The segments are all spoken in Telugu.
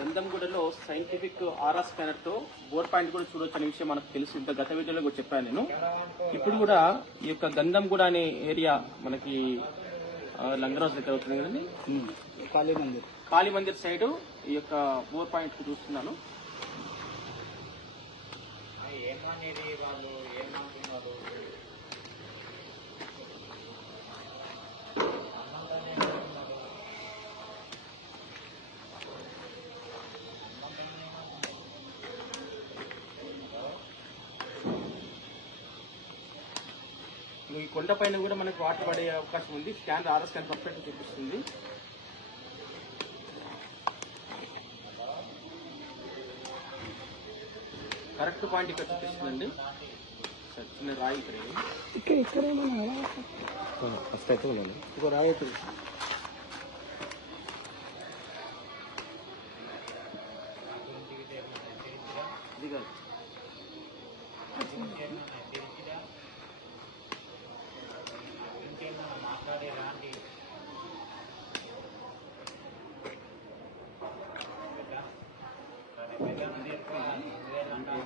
గంధంగూడలో సైంటిఫిక్ ఆర్ఆర్ స్కానర్తో బోర్ పాయింట్ కూడా చూడొచ్చు అనే విషయం మనకు తెలుసు. ఇంత గత వీడియోలో కూడా చెప్పాను నేను. ఇప్పుడు కూడా ఈ యొక్క గంధంగూడ అనే ఏరియా మనకి లంగరాజు దగ్గర అవుతుంది కదండి? కాళీ మందిర్. కాళీ మందిర్ సైడ్ ఈ యొక్క బోర్ పాయింట్ చూస్తున్నాను. ఈ కొండ పైన కూడా మనకి వాటర్ పడే అవకాశం ఉంది. Scan R R scan perfect చూపిస్తుంది. కరెక్ట్ పాయింట్ ఇక్కడ చూపిస్తుందండి. సార్ చిన్న రాయి ఇక్కడ ఫస్ట్ అయితే ఇది కాదు.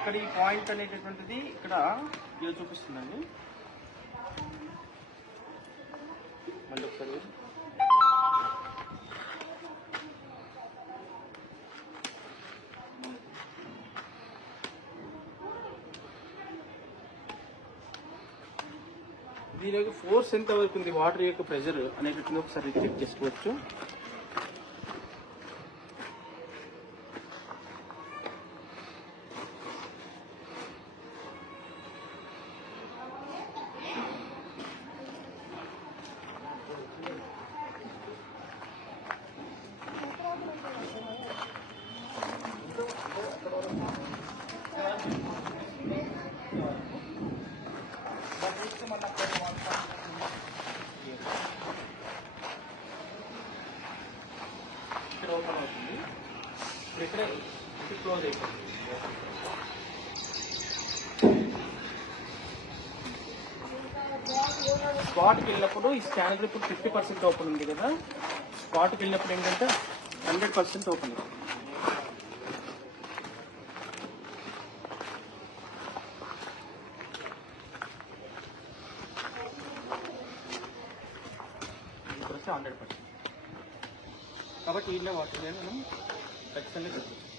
ఇక్కడ ఈ పాయింట్ అనేటటువంటిది ఇక్కడ ఇలా చూపిస్తుందండి. మళ్ళీ ఒకసారి. దీని యొక్క ఫోర్స్ ఎంత వరకు ఉంది? వాటర్ యొక్క ప్రెషర్ అనేటటువంటి ఒకసారి చెక్ చేసుకోవచ్చు ఇక్కడ ఓపెన్ అవుతుంది. ఇప్పుడు ఇక్కడ ఇది క్లోజ్ అయిపోతుంది. స్పాట్కి వెళ్ళినప్పుడు ఈ స్కానర్ ఇప్పుడు ఫిఫ్టీ పర్సెంట్ ఓపెన్ ఉంది కదా. స్పాట్కి వెళ్ళినప్పుడు ఏంటంటే hundred percent open hundred percent కాబట్టి వీళ్ళే వాటర్ మనం ఖచ్చితంగా చెప్పచ్చు.